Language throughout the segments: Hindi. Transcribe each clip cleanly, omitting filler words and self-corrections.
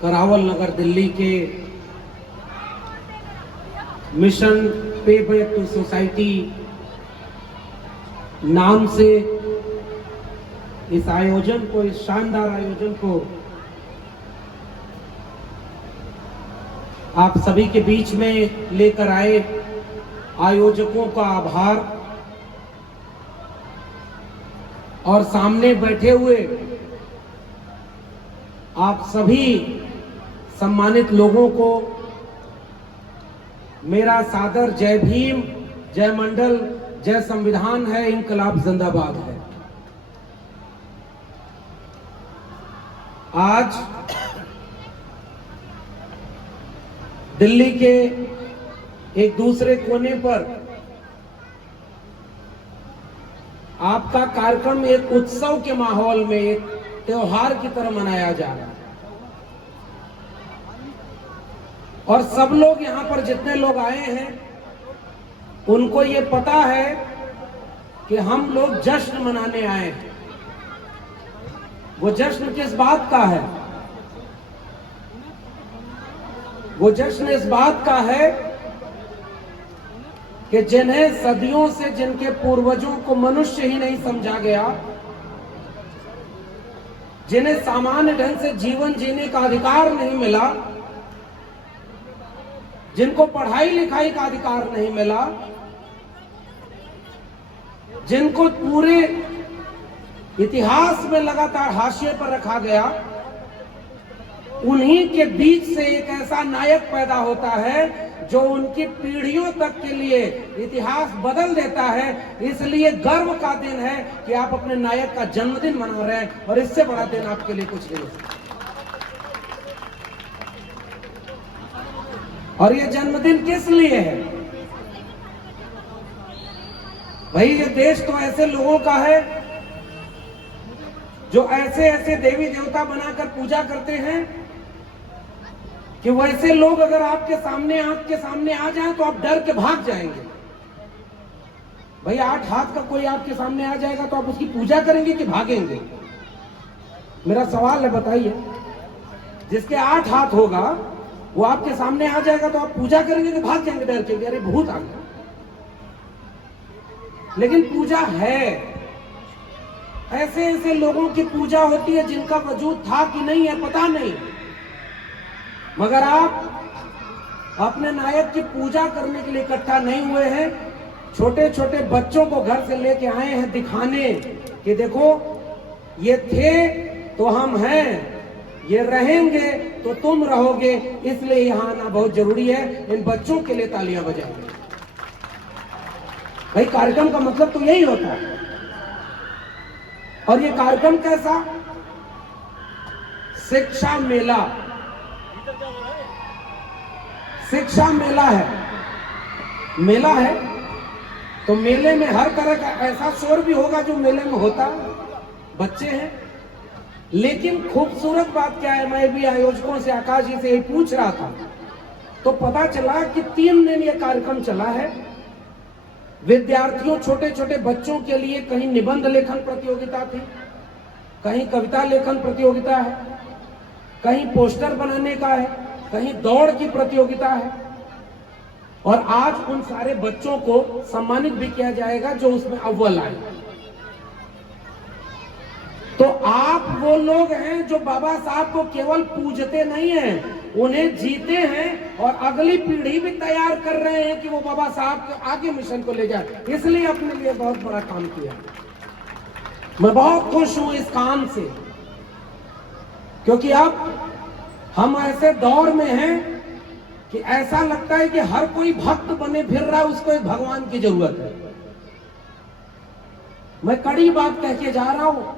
करावल नगर दिल्ली के मिशन पे बैक टू सोसाइटी नाम से इस आयोजन को, इस शानदार आयोजन को आप सभी के बीच में लेकर आए आयोजकों का आभार और सामने बैठे हुए आप सभी सम्मानित लोगों को मेरा सादर जय भीम, जय मंडल, जय संविधान है, इंकलाब जिंदाबाद है। आज दिल्ली के एक दूसरे कोने पर आपका कार्यक्रम एक उत्सव के माहौल में, एक त्योहार की तरह मनाया जा रहा है और सब लोग यहां पर जितने लोग आए हैं उनको ये पता है कि हम लोग जश्न मनाने आए हैं। वो जश्न किस बात का है? वो जश्न इस बात का है कि जिन्हें सदियों से, जिनके पूर्वजों को मनुष्य ही नहीं समझा गया, जिन्हें सामान्य ढंग से जीवन जीने का अधिकार नहीं मिला, जिनको पढ़ाई लिखाई का अधिकार नहीं मिला, जिनको पूरे इतिहास में लगातार हाशिए पर रखा गया, उन्हीं के बीच से एक ऐसा नायक पैदा होता है जो उनकी पीढ़ियों तक के लिए इतिहास बदल देता है। इसलिए गर्व का दिन है कि आप अपने नायक का जन्मदिन मना रहे हैं और इससे बड़ा दिन आपके लिए कुछ नहीं है। और ये जन्मदिन किस लिए है भाई? ये देश तो ऐसे लोगों का है जो ऐसे ऐसे देवी देवता बनाकर पूजा करते हैं कि वैसे लोग अगर आपके सामने, आंख के सामने आ जाएं तो आप डर के भाग जाएंगे। भाई 8 हाथ का कोई आपके सामने आ जाएगा तो आप उसकी पूजा करेंगे कि भागेंगे? मेरा सवाल है, बताइए। जिसके 8 हाथ होगा वो आपके सामने आ जाएगा तो आप पूजा करेंगे कि भाग जाएंगे डर के? अरे भूत आ गया। लेकिन पूजा है, ऐसे ऐसे लोगों की पूजा होती है जिनका वजूद था कि नहीं है पता नहीं, मगर आप अपने नायक की पूजा करने के लिए इकट्ठा नहीं हुए हैं। छोटे छोटे बच्चों को घर से लेके आए हैं दिखाने कि देखो ये थे तो हम हैं, ये रहेंगे तो तुम रहोगे, इसलिए यहां आना बहुत जरूरी है। इन बच्चों के लिए तालियां बजाएंगे। भाई कार्यक्रम का मतलब तो यही होता है। और ये कार्यक्रम कैसा? शिक्षा मेला, शिक्षा मेला है। मेला है तो मेले में हर तरह का ऐसा शोर भी होगा जो मेले में होता है, बच्चे हैं। लेकिन खूबसूरत बात क्या है, मैं भी आयोजकों से, आकाश जी से यही पूछ रहा था तो पता चला कि 3 दिन ये कार्यक्रम चला है। विद्यार्थियों, छोटे छोटे बच्चों के लिए कहीं निबंध लेखन प्रतियोगिता थी, कहीं कविता लेखन प्रतियोगिता है, कहीं पोस्टर बनाने का है, कहीं दौड़ की प्रतियोगिता है और आज उन सारे बच्चों को सम्मानित भी किया जाएगा जो उसमें अव्वल आए। तो आप वो लोग हैं जो बाबा साहब को केवल पूजते नहीं हैं, उन्हें जीते हैं और अगली पीढ़ी भी तैयार कर रहे हैं कि वो बाबा साहब के आगे मिशन को ले जाए। इसलिए अपने लिए बहुत बड़ा काम किया। मैं बहुत खुश हूं इस काम से, क्योंकि अब हम ऐसे दौर में हैं कि ऐसा लगता है कि हर कोई भक्त बने फिर रहा है, उसको एक भगवान की जरूरत है। मैं कड़ी बात कह के जा रहा हूं।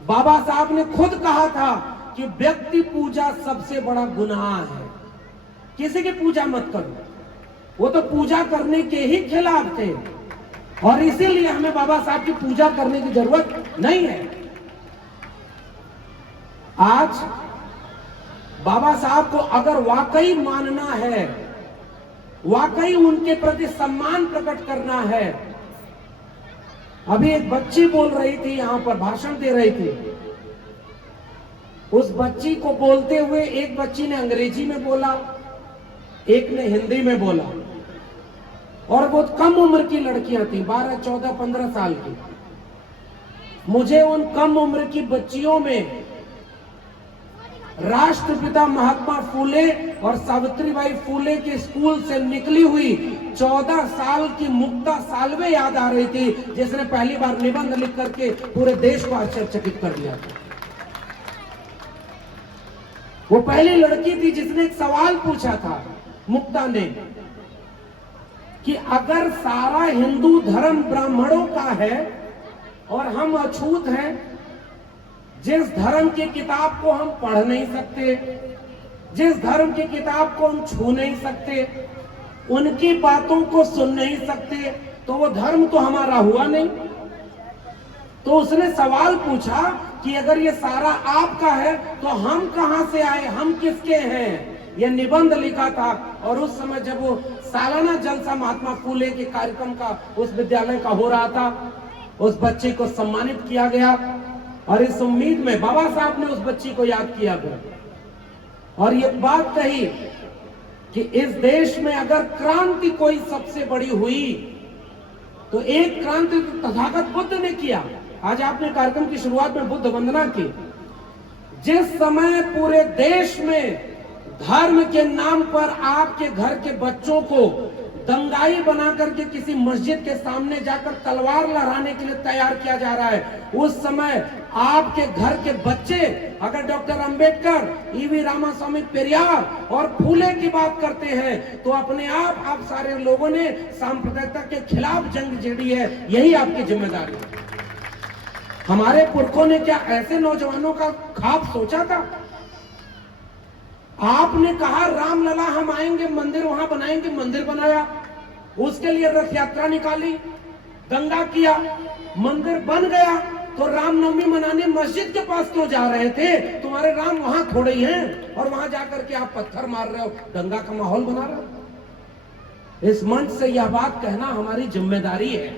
बाबा साहब ने खुद कहा था कि व्यक्ति पूजा सबसे बड़ा गुनाह है, किसी की पूजा मत करो। वो तो पूजा करने के ही खिलाफ थे और इसीलिए हमें बाबा साहब की पूजा करने की जरूरत नहीं है। आज बाबा साहब को अगर वाकई मानना है, वाकई उनके प्रति सम्मान प्रकट करना है। अभी एक बच्ची बोल रही थी, यहां पर भाषण दे रही थी, उस बच्ची को बोलते हुए एक बच्ची ने अंग्रेजी में बोला, एक ने हिंदी में बोला, और बहुत कम उम्र की लड़कियां थी, 12, 14, 15 साल की। मुझे उन कम उम्र की बच्चियों में राष्ट्रपिता महात्मा फूले और सावित्रीबाई फूले के स्कूल से निकली हुई 14 साल की मुक्ता साल्वे याद आ रही थी, जिसने पहली बार निबंध लिख करके पूरे देश को आश्चर्यचकित कर दिया था। वो पहली लड़की थी जिसने एक सवाल पूछा था, मुक्ता ने, कि अगर सारा हिंदू धर्म ब्राह्मणों का है और हम अछूत हैं, जिस धर्म की किताब को हम पढ़ नहीं सकते, जिस धर्म की किताब को हम छू नहीं सकते, उनकी बातों को सुन नहीं सकते, तो वो धर्म तो हमारा हुआ नहीं। तो उसने सवाल पूछा कि अगर ये सारा आपका है तो हम कहां से आए, हम किसके हैं। यह निबंध लिखा था। और उस समय जब वो सालाना जलसा महात्मा फूले के कार्यक्रम का उस विद्यालय का हो रहा था, उस बच्चे को सम्मानित किया गया और इस उम्मीद में बाबा साहब ने उस बच्ची को याद किया और ये बात कही कि इस देश में अगर क्रांति कोई सबसे बड़ी हुई तो एक क्रांति तो तथागत बुद्ध ने किया। आज आपने कार्यक्रम की शुरुआत में बुद्ध वंदना की। जिस समय पूरे देश में धर्म के नाम पर आपके घर के बच्चों को दंगाई बना करके किसी मस्जिद के सामने जाकर तलवार लहराने के लिए तैयार किया जा रहा है, उस समय आपके घर के बच्चे अगर डॉक्टर अंबेडकर, ईवी रामास्वामी पेरियार और फूले की बात करते हैं तो अपने आप सारे लोगों ने सांप्रदायिकता के खिलाफ जंग छेड़ी है। यही आपकी जिम्मेदारी है। हमारे पुरखों ने क्या ऐसे नौजवानों का ख्वाब सोचा था? आपने कहा रामलला हम आएंगे, मंदिर वहां बनाएंगे, मंदिर बनाया, उसके लिए रथ यात्रा निकाली, दंगा किया, मंदिर बन गया, तो रामनवमी मनाने मस्जिद के पास क्यों जा रहे थे? तुम्हारे राम वहां थोड़े ही हैं और वहां जाकर के आप पत्थर मार रहे हो, दंगा का माहौल बना रहे हो। इस मंच से यह बात कहना हमारी जिम्मेदारी है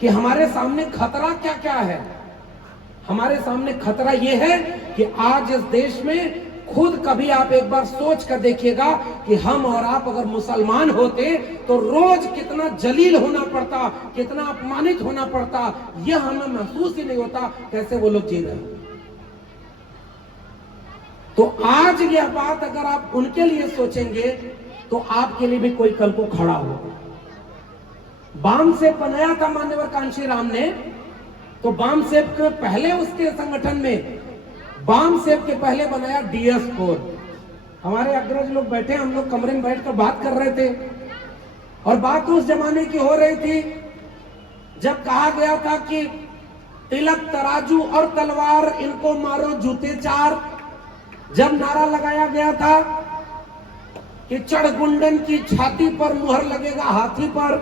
कि हमारे सामने खतरा क्या क्या है। हमारे सामने खतरा यह है कि आज इस देश में खुद कभी आप एक बार सोच कर देखिएगा कि हम और आप अगर मुसलमान होते तो रोज कितना जलील होना पड़ता, कितना अपमानित होना पड़ता, यह हमें महसूस ही नहीं होता कैसे वो लोग जी रहे हैं। तो आज यह बात अगर आप उनके लिए सोचेंगे तो आपके लिए भी कोई कल को खड़ा हो। बाम सेब बनाया था मान्यवर कांशीराम ने, तो बाम सेब के पहले उसके संगठन में बाम सेब के पहले बनाया DS4। हमारे अग्रज लोग बैठे, हम लोग कमरे में बैठकर बात कर रहे थे और बात उस जमाने की हो रही थी जब कहा गया था कि तिलक, तराजू और तलवार इनको मारो जूते चार। जब नारा लगाया गया था कि चढ़गुंडन की छाती पर मुहर लगेगा हाथी पर,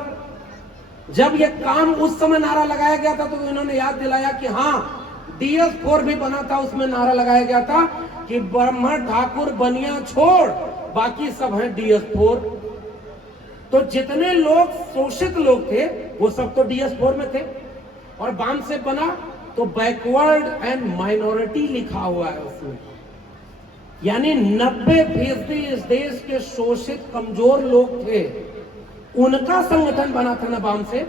जब ये काम उस समय नारा लगाया गया था तो इन्होंने याद दिलाया कि हाँ DS4 भी बना था, उसमें नारा लगाया गया था कि ब्राह्मण ठाकुर बनिया छोड़, बाकी सब हैं DS4। तो जितने लोग शोषित लोग थे वो सब तो DS4 में थे। और बाम से बना तो बैकवर्ड एंड माइनॉरिटी लिखा हुआ है उसमें, यानी 90% इस देश के शोषित कमजोर लोग थे, उनका संगठन बना था ना बाम से,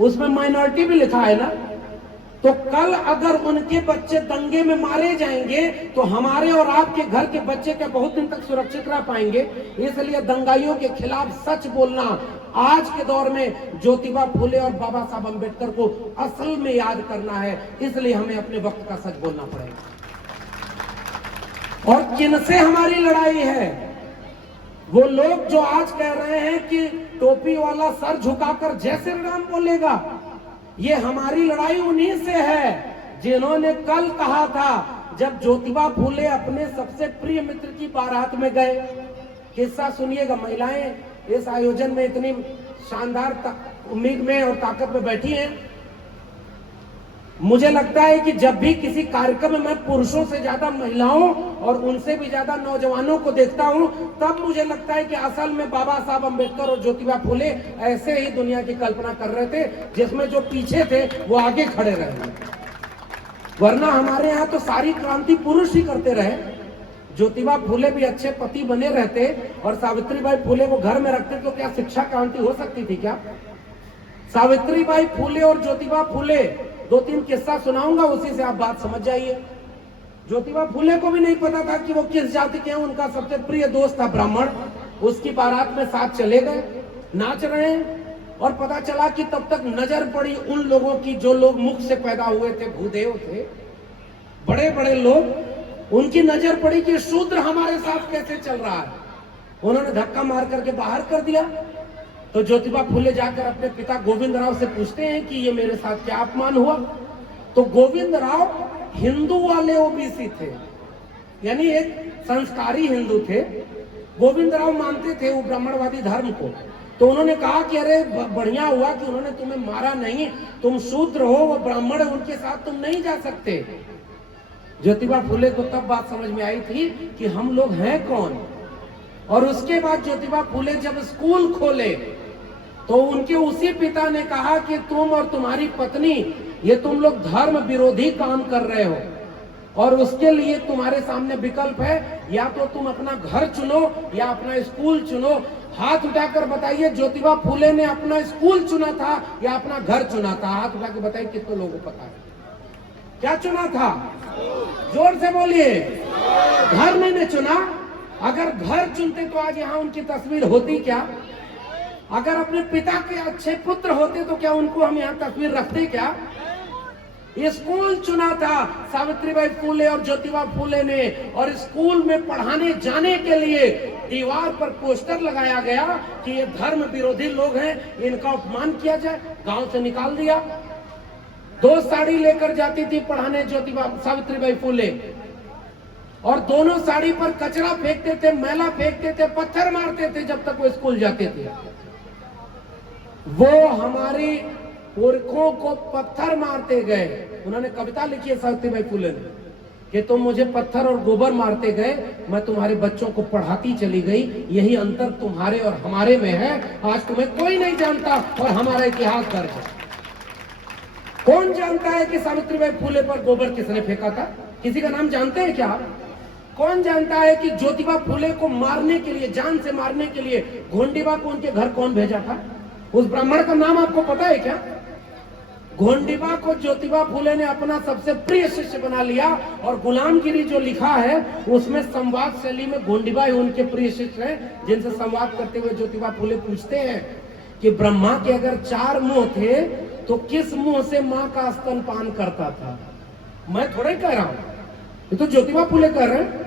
उसमें माइनॉरिटी भी लिखा है ना। तो कल अगर उनके बच्चे दंगे में मारे जाएंगे तो हमारे और आपके घर के बच्चे क्या बहुत दिन तक सुरक्षित रह पाएंगे? इसलिए दंगाइयों के खिलाफ सच बोलना आज के दौर में ज्योतिबा फूले और बाबा साहब अम्बेडकर को असल में याद करना है। इसलिए हमें अपने वक्त का सच बोलना पड़ेगा। और किनसे हमारी लड़ाई है? वो लोग जो आज कह रहे हैं कि टोपी वाला सर झुकाकर जय श्री राम बोलेगा, ये हमारी लड़ाई उन्हीं से है जिन्होंने कल कहा था जब ज्योतिबा फूले अपने सबसे प्रिय मित्र की बारात में गए। किस्सा सुनिएगा। महिलाएं इस आयोजन में इतनी शानदार उम्मीद में और ताकत में बैठी हैं। मुझे लगता है कि जब भी किसी कार्यक्रम में मैं पुरुषों से ज्यादा महिलाओं और उनसे भी ज्यादा नौजवानों को देखता हूं, तब मुझे लगता है कि असल में बाबा साहब अम्बेडकर और ज्योतिबा फूले ऐसे ही दुनिया की कल्पना कर रहे थे, जिसमें जो पीछे थे वो आगे खड़े रहे। वरना हमारे यहाँ तो सारी क्रांति पुरुष ही करते रहे। ज्योतिबा फुले भी अच्छे पति बने रहते और सावित्रीबाई फुले को घर में रखते तो क्या शिक्षा क्रांति हो सकती थी क्या? सावित्रीबाई फुले और ज्योतिबा फुले, 2-3 किस्सा सुनाऊंगा, उसी से आप बात समझ जाइए। ज्योतिबा फुले को भी नहीं पता था कि वो किस जाति के हैं। उनका सबसे प्रिय दोस्त था ब्राह्मण। उसकी बारात में साथ चले गए, नाच रहे हैं, और पता चला कि तब तक नजर पड़ी उन लोगों की जो लोग मुख से पैदा हुए थे, भूदेव थे, बड़े बड़े लोग। उनकी नजर पड़ी कि शूद्र हमारे साथ कैसे चल रहा है। उन्होंने धक्का मार करके बाहर कर दिया। तो ज्योतिबा फुले जाकर अपने पिता गोविंद राव से पूछते हैं कि ये मेरे साथ क्या अपमान हुआ। तो गोविंद राव हिंदू वाले ओबीसी थे, यानी एक संस्कारी हिंदू थे। गोविंद राव मानते थे वो ब्राह्मणवादी धर्म को। तो उन्होंने कहा कि अरे बढ़िया हुआ कि उन्होंने तुम्हें मारा नहीं, तुम शूद्र हो, वो ब्राह्मण है, उनके साथ तुम नहीं जा सकते। ज्योतिबा फुले को तब बात समझ में आई थी कि हम लोग हैं कौन। और उसके बाद ज्योतिबा फुले जब स्कूल खोले तो उनके उसी पिता ने कहा कि तुम और तुम्हारी पत्नी ये तुम लोग धर्म विरोधी काम कर रहे हो, और उसके लिए तुम्हारे सामने विकल्प है, या तो तुम अपना घर चुनो या अपना स्कूल चुनो। हाथ उठाकर बताइए, ज्योतिबा फुले ने अपना स्कूल चुना था या अपना घर चुना था? हाथ उठा के बताइए कितने लोगों को पता है क्या चुना था? जोर से बोलिए। घर नहीं चुना। अगर घर चुनते तो आज यहाँ उनकी तस्वीर होती क्या? अगर अपने पिता के अच्छे पुत्र होते तो क्या उनको हम यहाँ तस्वीर रखते क्या? ये स्कूल चुना था सावित्रीबाई फुले और ज्योतिबा फुले ने, और स्कूल में पढ़ाने जाने के लिए दीवार पर पोस्टर लगाया गया कि ये धर्म विरोधी लोग हैं, इनका अपमान किया जाए। गांव से निकाल दिया। 2 साड़ी लेकर जाती थी पढ़ाने ज्योतिबा सावित्रीबाई फुले, और दोनों साड़ी पर कचरा फेंकते थे, मैला फेंकते थे, पत्थर मारते थे जब तक वो स्कूल जाते थे। वो हमारी पुरखों को पत्थर मारते गए। उन्होंने कविता लिखी है सावित्रीबाई फुले ने कि तुम मुझे पत्थर और गोबर मारते गए, मैं तुम्हारे बच्चों को पढ़ाती चली गई। यही अंतर तुम्हारे और हमारे में है। आज तुम्हें कोई नहीं जानता और हमारा इतिहास दर्ज है। कौन जानता है कि सावित्रीबाई फुले पर गोबर किसने फेंका था? किसी का नाम जानते हैं क्या? कौन जानता है कि ज्योतिबा फुले को मारने के लिए, जान से मारने के लिए घोंडीबा को उनके घर कौन भेजा था? उस ब्राह्मण का नाम आपको पता है क्या? घोंडीबा को ज्योतिबा फुले ने अपना सबसे प्रिय शिष्य बना लिया, और गुलामगिरी जो लिखा है उसमें संवाद शैली में घोंडीबा ही उनके प्रिय शिष्य हैं, जिनसे संवाद करते हुए ज्योतिबा फुले पूछते हैं कि ब्रह्मा के अगर 4 मुंह थे तो किस मुंह से माँ का स्तनपान करता था? मैं थोड़ा ही कह रहा हूं, ये तो ज्योतिबा फुले कह रहे हैं।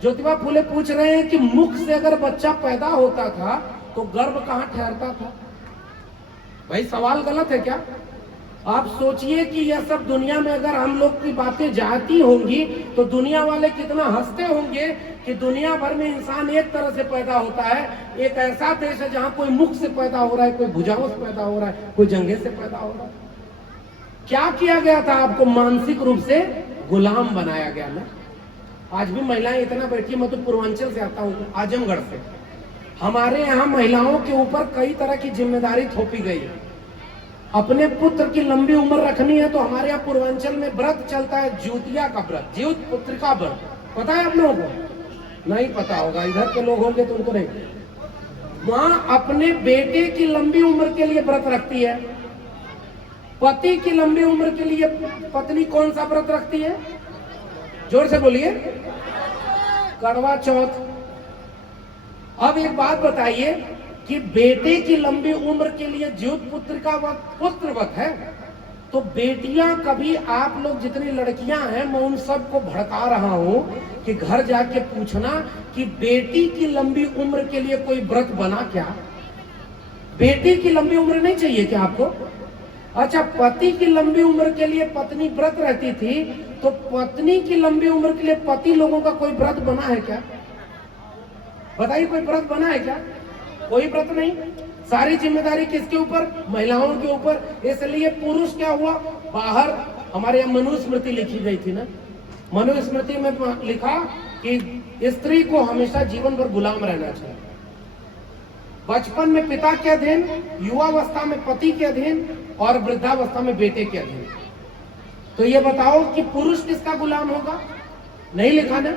ज्योतिबा फुले पूछ रहे हैं कि मुख से अगर बच्चा पैदा होता था तो गर्भ कहाँ ठहरता था? भाई सवाल गलत है क्या? आप सोचिए कि यह सब दुनिया में अगर हम लोग की बातें जाती होंगी तो दुनिया वाले कितना हंसते होंगे कि दुनिया भर में इंसान एक तरह से पैदा होता है। एक ऐसा देश है जहां कोई मुख से पैदा हो रहा है, कोई भुजाओं से पैदा हो रहा है, कोई जंघे से पैदा हो रहा है। क्या किया गया था? आपको मानसिक रूप से गुलाम बनाया गया ना। आज भी महिलाएं इतना बैठी, मैं तो पूर्वांचल से आता हूँ, आजमगढ़ से। हमारे यहाँ महिलाओं के ऊपर कई तरह की जिम्मेदारी थोपी गई है। अपने पुत्र की लंबी उम्र रखनी है तो हमारे यहाँ पूर्वांचल में व्रत चलता है, ज्योतिया का व्रत, ज्योत पुत्रिका व्रत। पता है आप लोगों को? नहीं पता होगा, इधर के लोग होंगे तो उनको नहीं। वहां अपने बेटे की लंबी उम्र के लिए व्रत रखती है। पति की लंबी उम्र के लिए पत्नी कौन सा व्रत रखती है? जोर से बोलिए। करवा चौथ। अब एक बात बताइए कि बेटे की लंबी उम्र के लिए ज्योत पुत्रिका व्रत पुत्रव्रत है, तो बेटियां कभी, आप लोग जितनी लड़कियां हैं, मैं उन सबको भड़का रहा हूं कि घर जाके पूछना कि बेटी की लंबी उम्र के लिए कोई व्रत बना क्या? बेटी की लंबी उम्र नहीं चाहिए क्या आपको? अच्छा, पति की लंबी उम्र के लिए पत्नी व्रत रहती थी, तो पत्नी की लंबी उम्र के लिए पति लोगों का कोई व्रत बना है क्या? बताइए, कोई व्रत बना है क्या? कोई व्रत नहीं। सारी जिम्मेदारी किसके ऊपर? महिलाओं के ऊपर। इसलिए पुरुष क्या हुआ? बाहर। हमारे यहाँ मनुस्मृति लिखी गई थी ना, मनुस्मृति में लिखा कि स्त्री को हमेशा जीवन भर गुलाम रहना चाहिए। बचपन में पिता के अधीन, युवावस्था में पति के अधीन, और वृद्धावस्था में बेटे के अधीन। तो ये बताओ कि पुरुष किसका गुलाम होगा? नहीं लिखा ना।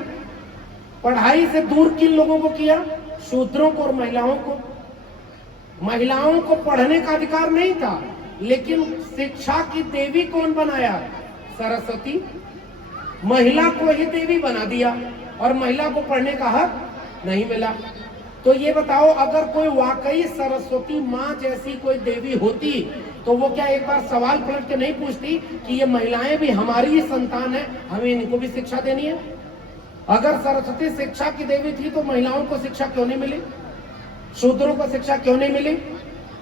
पढ़ाई से दूर किन लोगों को किया? शूद्रों को और महिलाओं को। महिलाओं को पढ़ने का अधिकार नहीं था, लेकिन शिक्षा की देवी कौन बनाया? सरस्वती। महिला को ही देवी बना दिया और महिला को पढ़ने का हक नहीं मिला। तो ये बताओ, अगर कोई वाकई सरस्वती माँ जैसी कोई देवी होती तो वो क्या एक बार सवाल पलट के नहीं पूछती कि ये महिलाएं भी हमारी ही संतान है, हमें इनको भी शिक्षा देनी है? अगर सरस्वती शिक्षा की देवी थी तो महिलाओं को शिक्षा क्यों नहीं मिली? शूद्रों को शिक्षा क्यों नहीं मिली?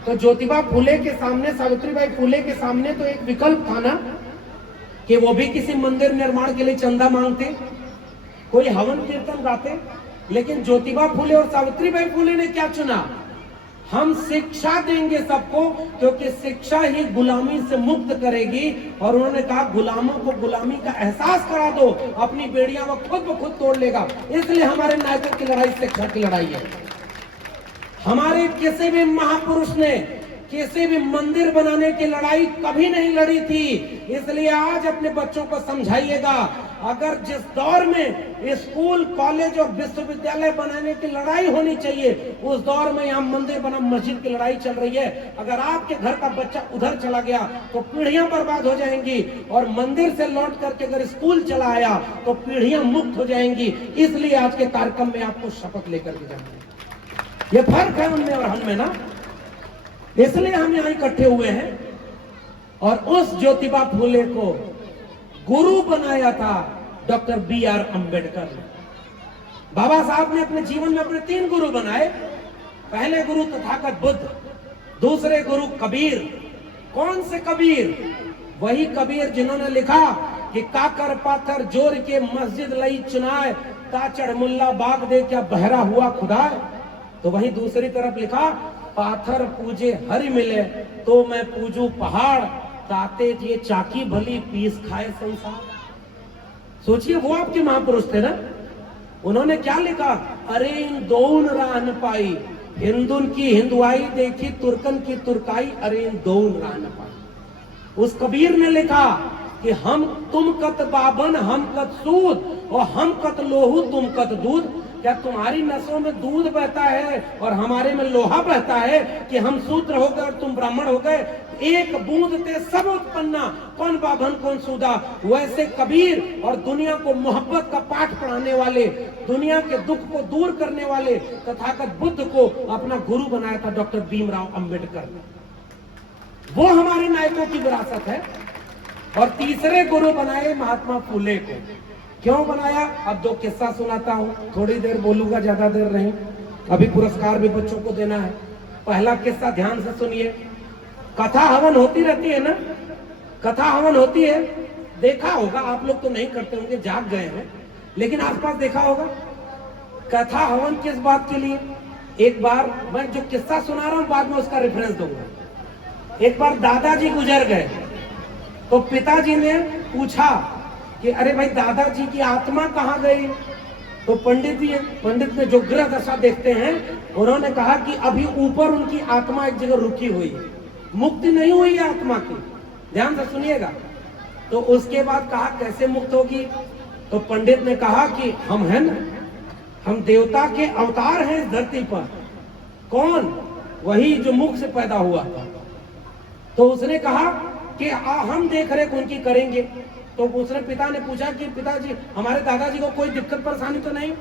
तो ज्योतिबा फुले के सामने, सावित्रीबाई फुले के सामने तो एक विकल्प था ना कि वो भी किसी मंदिर निर्माण के लिए चंदा मांगते, कोई हवन कीर्तन गाते। लेकिन ज्योतिबा फुले और सावित्रीबाई फुले ने क्या चुना? हम शिक्षा देंगे सबको, क्योंकि शिक्षा ही गुलामी से मुक्त करेगी। और उन्होंने कहा गुलामों को गुलामी का एहसास करा दो, अपनी बेड़ियां वो खुद ब खुद तोड़ लेगा। इसलिए हमारे नायकों की लड़ाई शिक्षा की लड़ाई है। हमारे किसी भी महापुरुष ने किसी भी मंदिर बनाने की लड़ाई कभी नहीं लड़ी थी। इसलिए आज अपने बच्चों को समझाइएगा, अगर जिस दौर में स्कूल, कॉलेज और विश्वविद्यालय बनाने की लड़ाई होनी चाहिए, उस दौर में यहाँ मंदिर बना, मस्जिद की लड़ाई चल रही है। अगर आपके घर का बच्चा उधर चला गया तो पीढ़ियां बर्बाद हो जाएंगी, और मंदिर से लौट करके अगर स्कूल चला आया तो पीढ़ियां मुक्त हो जाएंगी। इसलिए आज के कार्यक्रम में आपको शपथ लेकर के जाना है। ये फर्क है उनमें और हम में ना, इसलिए हम यहाँ इकट्ठे हुए हैं। और उस ज्योतिबा फुले को गुरु बनाया था डॉक्टर बी.आर. अंबेडकर ने। बाबा साहब ने अपने जीवन में अपने 3 गुरु बनाए। पहले गुरु तथागत बुद्ध, दूसरे गुरु कबीर। कौन से कबीर? वही कबीर जिन्होंने लिखा कि काकर पाथर जोर के मस्जिद लई चुनाए, ताचड़ मुल्ला बाग दे क्या बहरा हुआ खुदा। तो वही दूसरी तरफ लिखा, पाथर पूजे हरि मिले तो मैं पूजू पहाड़, ताते ये चाकी भली पीस खाए संसार। सोचिए, वो आपके महापुरुष थे ना। उन्होंने क्या लिखा? अरे इन दोन राह न पाई, हिंदुन की हिंदुआई देखी, तुर्कन की तुर्काई, अरे इन दोन राह न पाई। उस कबीर ने लिखा कि हम तुम कत बाबन हम कत सूद, और हम कत लोहू तुम कत दूध। क्या तुम्हारी नसों में दूध बहता है और हमारे में लोहा बहता है कि हम शूद्र हो गए और तुम ब्राह्मण हो गए? एक बूंद ते सब उत्पन्ना, कौन बाभन कौन सूदा। वैसे कबीर और दुनिया को मोहब्बत का पाठ पढ़ाने वाले, दुनिया के दुख को दूर करने वाले तथागत बुद्ध को अपना गुरु बनाया था डॉक्टर भीमराव अंबेडकर ने। वो हमारे नायकों की विरासत है। और तीसरे गुरु बनाए महात्मा फुले को। क्यों बनाया? अब 2 किस्सा सुनाता हूं, थोड़ी देर बोलूंगा, ज्यादा देर नहीं। अभी पुरस्कार भी बच्चों को देना है। पहला किस्सा ध्यान से सुनिए। कथा हवन होती रहती है ना, कथा हवन होती है, देखा होगा आप लोग, तो नहीं करते होंगे, जाग गए हैं, लेकिन आसपास देखा होगा। कथा हवन किस बात के लिए? एक बार, मैं जो किस्सा सुना रहा हूं बाद में उसका रेफरेंस दूंगा। एक बार दादाजी गुजर गए तो पिताजी ने पूछा कि अरे भाई दादाजी की आत्मा कहाँ गई? तो पंडित ने जो ग्रह दशा देखते हैं, उन्होंने कहा कि अभी ऊपर उनकी आत्मा एक जगह रुकी हुई है, मुक्ति नहीं हुई है आत्मा की। ध्यान से सुनिएगा। तो उसके बाद कहा कैसे मुक्त होगी? तो पंडित ने कहा कि हम हैं ना, हम देवता के अवतार हैं इस धरती पर। कौन? वही जो मुख से पैदा हुआ था। तो उसने कहा कि हम देख रेख उनकी करेंगे। तो उसने पिता ने पूछा कि पिताजी हमारे दादाजी को कोई दिक्कत परेशानी तो नहीं?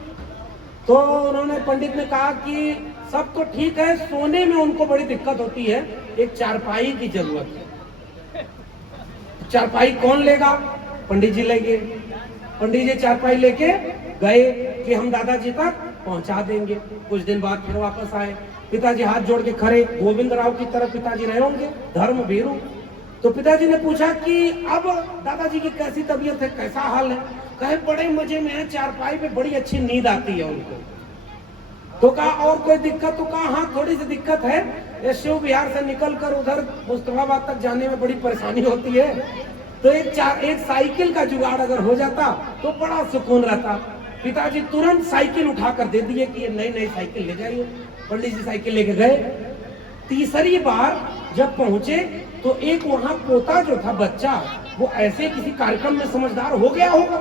तो उन्होंने, पंडित ने कहा कि सब तो ठीक है, सोने में उनको बड़ी दिक्कत होती है, एक चारपाई की जरूरत है। चारपाई कौन लेगा? पंडित जी ले गए। पंडित जी चारपाई लेके गए कि हम दादाजी तक पहुंचा देंगे। कुछ दिन बाद फिर वापस आए। पिताजी हाथ जोड़ के खड़े, गोविंद राव की तरह पिताजी रहे होंगे, धर्म भीरू। तो पिताजी ने पूछा कि अब दादाजी की कैसी तबीयत है, कैसा हाल है? कहे बड़े मजे में है, चारपाई पे बड़ी अच्छी नींद आती है उनको। तो कहा और कोई दिक्कत? तो कहा हाँ थोड़ी सी दिक्कत है, शिव विहार से निकलकर उधर मुस्तफाबाद तक जाने में बड़ी परेशानी होती है। तो एक साइकिल का जुगाड़ अगर हो जाता तो बड़ा सुकून रहता। पिताजी तुरंत साइकिल उठाकर दे दिए कि ये नई साइकिल ले जाइए। पंडित जी साइकिल लेके गए। तीसरी बार जब पहुंचे तो एक वहां पोता जो था, बच्चा, वो ऐसे किसी कार्यक्रम में समझदार हो गया होगा।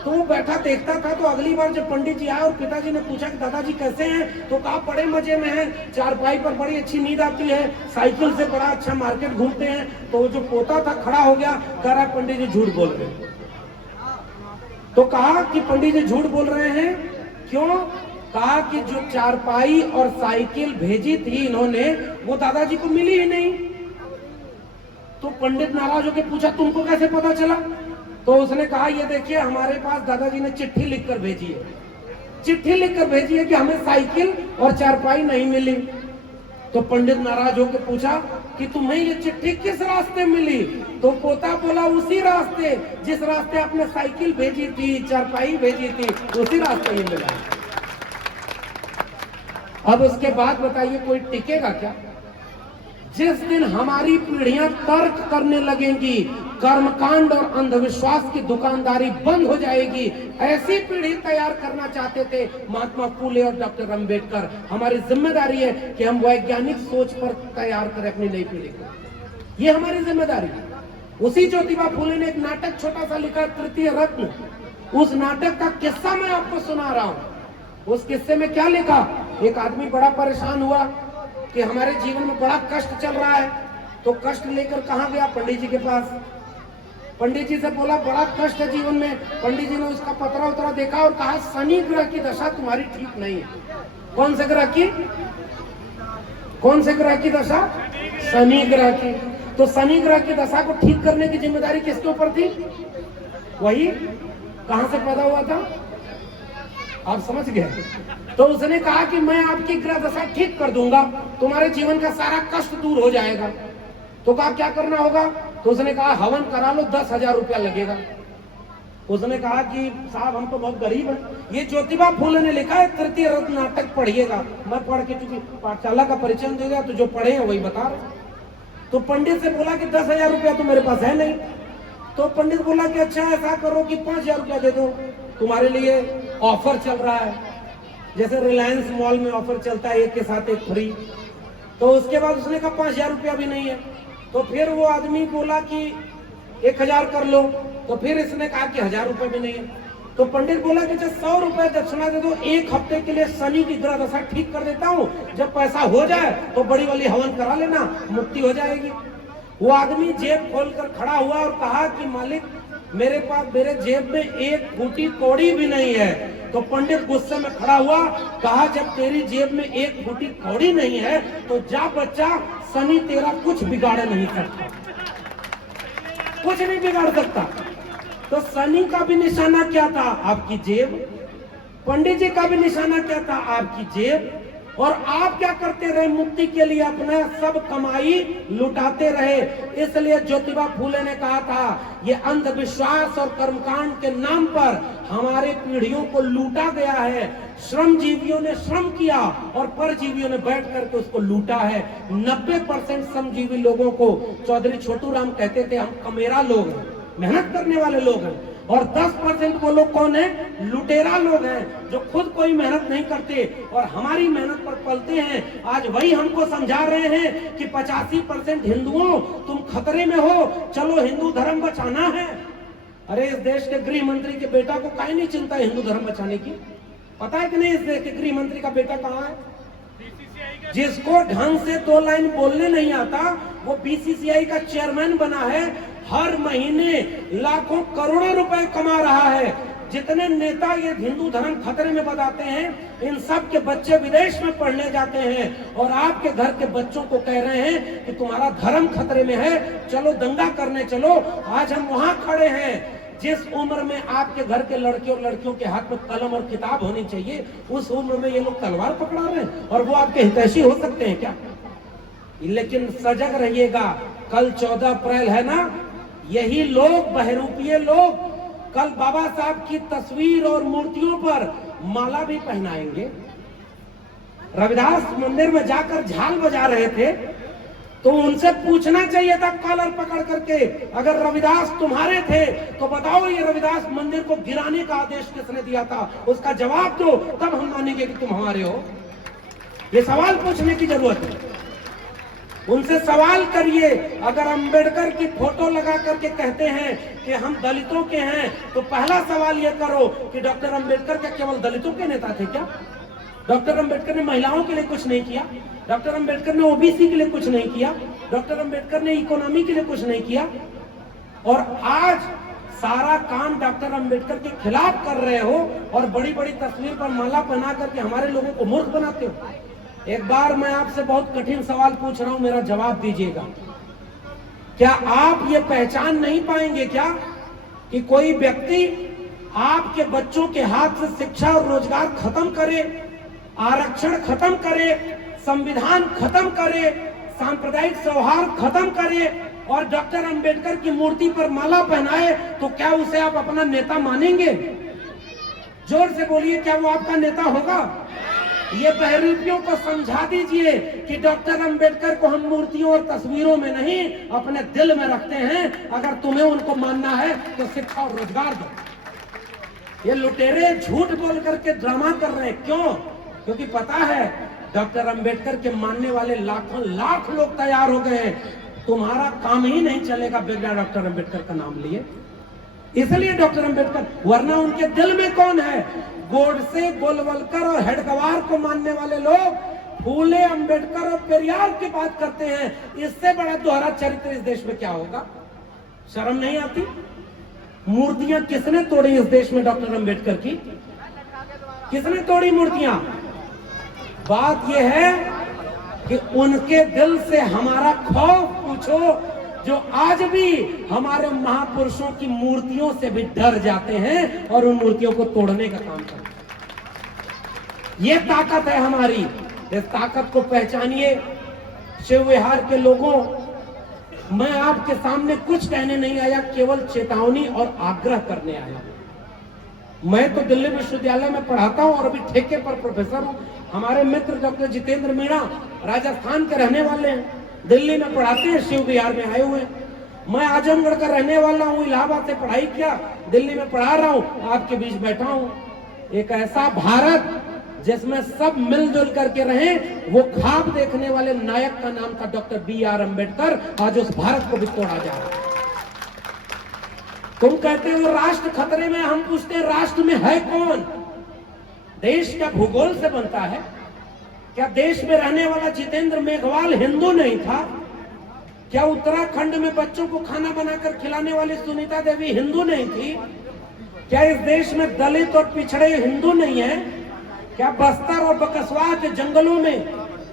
तो वो बैठा देखता था। तो अगली बार जब पंडित जी आए और पिताजी ने पूछा कि दादाजी कैसे हैं, तो कहा बड़े मजे में हैं, चारपाई पर बड़ी अच्छी नींद आती है, साइकिल से बड़ा अच्छा मार्केट घूमते हैं। तो जो पोता था खड़ा हो गया, कह रहा पंडित जी झूठ बोल रहे हैं। तो कहा कि पंडित जी झूठ बोल रहे हैं, क्यों? कहा कि जो चारपाई और साइकिल भेजी थी इन्होंने, वो दादाजी को मिली ही नहीं। तो पंडित नाराज होकर पूछा तुमको कैसे पता चला? तो उसने कहा ये देखिए, हमारे पास दादाजी ने चिट्ठी लिखकर भेजी है, चिट्ठी लिखकर भेजी है कि हमें साइकिल और चारपाई नहीं मिली। तो पंडित नाराज होकर पूछा कि तुम्हें ये चिट्ठी किस रास्ते मिली? तो पोता बोला उसी रास्ते जिस रास्ते आपने साइकिल भेजी थी, चारपाई भेजी थी, उसी रास्ते ही मिला। अब उसके बाद बताइए कोई टिकेगा क्या? जिस दिन हमारी पीढ़ियां तर्क करने लगेंगी, कर्मकांड और अंधविश्वास की दुकानदारी बंद हो जाएगी। ऐसी पीढ़ी तैयार करना चाहते थे महात्मा फूले और डॉक्टर अंबेडकर। हमारी जिम्मेदारी है कि हम वैज्ञानिक सोच पर तैयार करें अपनी नई पीढ़ी को। ये हमारी जिम्मेदारी है। उसी ज्योतिबा फूले ने एक नाटक छोटा सा लिखा, तृतीय रत्न। उस नाटक का किस्सा मैं आपको सुना रहा हूं। उस किस्से में क्या लिखा? एक आदमी बड़ा परेशान हुआ कि हमारे जीवन में बड़ा कष्ट चल रहा है। तो कष्ट लेकर कहां गया? पंडित जी के पास। पंडित जी से बोला बड़ा कष्ट है जीवन में। पंडित जी ने उसका पतरा उतरा देखा और कहा शनि ग्रह की दशा तुम्हारी ठीक नहीं है। कौन से ग्रह की? कौन से ग्रह की दशा? शनि ग्रह की। तो शनि ग्रह की दशा को ठीक करने की जिम्मेदारी किसके ऊपर थी? वही कहां से पैदा हुआ था? आप समझ गए? तो उसने कहा कि मैं आपकी ग्रह दशा ठीक कर दूंगा, तुम्हारे जीवन का सारा कष्ट दूर हो जाएगा। तो कहा क्या करना होगा? तो उसने कहा हवन करा लो, 10,000 रुपया लगेगा। उसने कहा कि साहब हम तो बहुत गरीब हैं। ये ज्योतिबा फूले ने लिखा है, तृतीय रत्न नाटक पढ़िएगा। मैं पढ़ के चूंकि पाठशाला का परिचय दे दिया, तो जो पढ़े हैं वही बता रहे। तो पंडित से बोला कि 10,000 रुपया तो मेरे पास है नहीं। तो पंडित बोला कि अच्छा ऐसा करो कि 5,000 रुपया दे दो, तुम्हारे लिए ऑफर चल रहा है, जैसे रिलायंस मॉल में ऑफर चलता है एक के साथ एक फ्री। तो उसके बाद उसने कहा 5,000 रुपया भी नहीं है। तो फिर वो आदमी बोला कि 1,000 कर लो। तो फिर इसने कहा कि 1,000 रुपए भी नहीं है। तो पंडित बोला कि जब 100 रुपए दक्षिणा दे दो, 1 हफ्ते के लिए शनि की ग्रह दशा ठीक कर देता हूँ, जब पैसा हो जाए तो बड़ी वाली हवन करा लेना, मुक्ति हो जाएगी। वो आदमी जेब खोलकर खड़ा हुआ और कहा कि मालिक मेरे पास मेरे जेब में 1 फूटी कौड़ी भी नहीं है। तो पंडित गुस्से में खड़ा हुआ, कहा जब तेरी जेब में 1 फूटी कौड़ी नहीं है तो जा बच्चा, शनि तेरा कुछ बिगाड़ नहीं सकता, कुछ नहीं बिगाड़ सकता। तो शनि का भी निशाना क्या था? आपकी जेब। पंडित जी का भी निशाना क्या था? आपकी जेब। और आप क्या करते रहे? मुक्ति के लिए अपना सब कमाई लुटाते रहे। इसलिए ज्योतिबा फूले ने कहा था ये अंधविश्वास और कर्मकांड के नाम पर हमारे पीढ़ियों को लूटा गया है। श्रमजीवियों ने श्रम किया और परजीवियों ने बैठ करके उसको लूटा है। 90% श्रमजीवी लोगों को चौधरी छोटू राम कहते थे हम कमेरा लोग हैं, मेहनत करने वाले लोग हैं। और 10% वो लोग कौन है? लुटेरा लोग हैं, जो खुद कोई मेहनत नहीं करते और हमारी मेहनत पर पलते हैं। आज वही हमको समझा रहे हैं कि 85% हिंदुओं तुम खतरे में हो, चलो हिंदू धर्म बचाना है। अरे इस देश के गृह मंत्री के बेटा को काहे नहीं चिंता हिंदू धर्म बचाने की? पता है कि नहीं इस देश के गृह मंत्री का बेटा कहाँ है? जिसको ढंग से 2 लाइन बोलने नहीं आता, वो बीसीसीआई का चेयरमैन बना है, हर महीने लाखों करोड़ों रुपए कमा रहा है। जितने नेता ये हिंदू धर्म खतरे में बताते हैं, इन सब के बच्चे विदेश में पढ़ने जाते हैं और आपके घर के बच्चों को कह रहे हैं कि तुम्हारा धर्म खतरे में है, चलो दंगा करने चलो। आज हम वहां खड़े हैं जिस उम्र में आपके घर के लड़के और लड़कियों के हाथ में कलम और किताब होनी चाहिए, उस उम्र में ये लोग तलवार पकड़ा रहे हैं और वो आपके हितैषी हो सकते हैं क्या? लेकिन सजग रहिएगा, कल 14 अप्रैल है ना, यही लोग बहरूपिये लोग कल बाबा साहब की तस्वीर और मूर्तियों पर माला भी पहनाएंगे। रविदास मंदिर में जाकर झाल बजा रहे थे तो उनसे पूछना चाहिए था कॉलर पकड़ करके, अगर रविदास तुम्हारे थे तो बताओ ये रविदास मंदिर को गिराने का आदेश किसने दिया था? उसका जवाब दो, तब हम मानेंगे कि तुम हमारे हो। ये सवाल पूछने की जरूरत है। उनसे सवाल करिए। अगर अंबेडकर की फोटो लगा करके कहते हैं कि हम दलितों के हैं, तो पहला सवाल यह करो कि डॉक्टर अंबेडकर क्या केवल दलितों के नेता थे क्या? डॉक्टर अंबेडकर ने महिलाओं के लिए कुछ नहीं किया? डॉक्टर अंबेडकर ने ओबीसी के लिए कुछ नहीं किया? डॉक्टर अंबेडकर ने इकोनॉमी के लिए कुछ नहीं किया? और आज सारा काम डॉक्टर अंबेडकर के खिलाफ कर रहे हो और बड़ी बड़ी तस्वीर पर माला पहना करके हमारे लोगों को मूर्ख बनाते हो। एक बार मैं आपसे बहुत कठिन सवाल पूछ रहा हूं, मेरा जवाब दीजिएगा। क्या आप ये पहचान नहीं पाएंगे क्या कि कोई व्यक्ति आपके बच्चों के हाथ से शिक्षा और रोजगार खत्म करे, आरक्षण खत्म करे, संविधान खत्म करे, सांप्रदायिक सौहार्द खत्म करे और डॉक्टर अंबेडकर की मूर्ति पर माला पहनाए, तो क्या उसे आप अपना नेता मानेंगे? जोर से बोलिए, क्या वो आपका नेता होगा? ये बहरूपियों को समझा दीजिए कि डॉक्टर अंबेडकर को हम मूर्तियों और तस्वीरों में नहीं, अपने दिल में रखते हैं। अगर तुम्हें उनको मानना है तो शिक्षा और रोजगार दो। ये लुटेरे झूठ बोल करके ड्रामा कर रहे हैं। क्यों? क्योंकि पता है डॉक्टर अंबेडकर के मानने वाले लाखों लाख लोग तैयार हो गए हैं। तुम्हारा काम ही नहीं चलेगा बिना डॉक्टर अंबेडकर का नाम लिए। इसलिए डॉक्टर अंबेडकर, वरना उनके दिल में कौन है? गोडसे, गोलवलकर और हेडगवार को मानने वाले लोग फूले, अंबेडकर और पेरियार की बात करते हैं। इससे बड़ा दोहरा चरित्र इस देश में क्या होगा? शर्म नहीं आती? मूर्तियां किसने तोड़ी इस देश में डॉक्टर अंबेडकर की? किसने तोड़ी मूर्तियां? बात यह है कि उनके दिल से हमारा खौफ पूछो, जो आज भी हमारे महापुरुषों की मूर्तियों से भी डर जाते हैं और उन मूर्तियों को तोड़ने का काम करते हैं। ये ताकत है हमारी। इस ताकत को पहचानिए। शिव विहार के लोगों, मैं आपके सामने कुछ कहने नहीं आया, केवल चेतावनी और आग्रह करने आया। मैं तो दिल्ली विश्वविद्यालय में पढ़ाता हूं और अभी ठेके पर प्रोफेसर हूं। हमारे मित्र डॉक्टर जितेंद्र मीणा राजस्थान के रहने वाले हैं, दिल्ली में पढ़ाते हैं, शिव विहार में आए हुए हैं। मैं आजमगढ़ का रहने वाला हूं, इलाहाबाद से पढ़ाई किया, दिल्ली में पढ़ा रहा हूं, आपके बीच बैठा हूं। एक ऐसा भारत जिसमें सब मिलजुल करके रहे, वो ख्वाब देखने वाले नायक का नाम था डॉक्टर BR अम्बेडकर। आज उस भारत को भी तोड़ा जा रहा है। तुम कहते हो राष्ट्र खतरे में, हम पूछते हैं राष्ट्र में है कौन? देश क्या भूगोल से बनता है? क्या देश में रहने वाला जितेंद्र मेघवाल हिंदू नहीं था? क्या उत्तराखंड में बच्चों को खाना बनाकर खिलाने वाली सुनीता देवी हिंदू नहीं थी? क्या इस देश में दलित और पिछड़े हिंदू नहीं है? क्या बस्तर और बकसवा के जंगलों में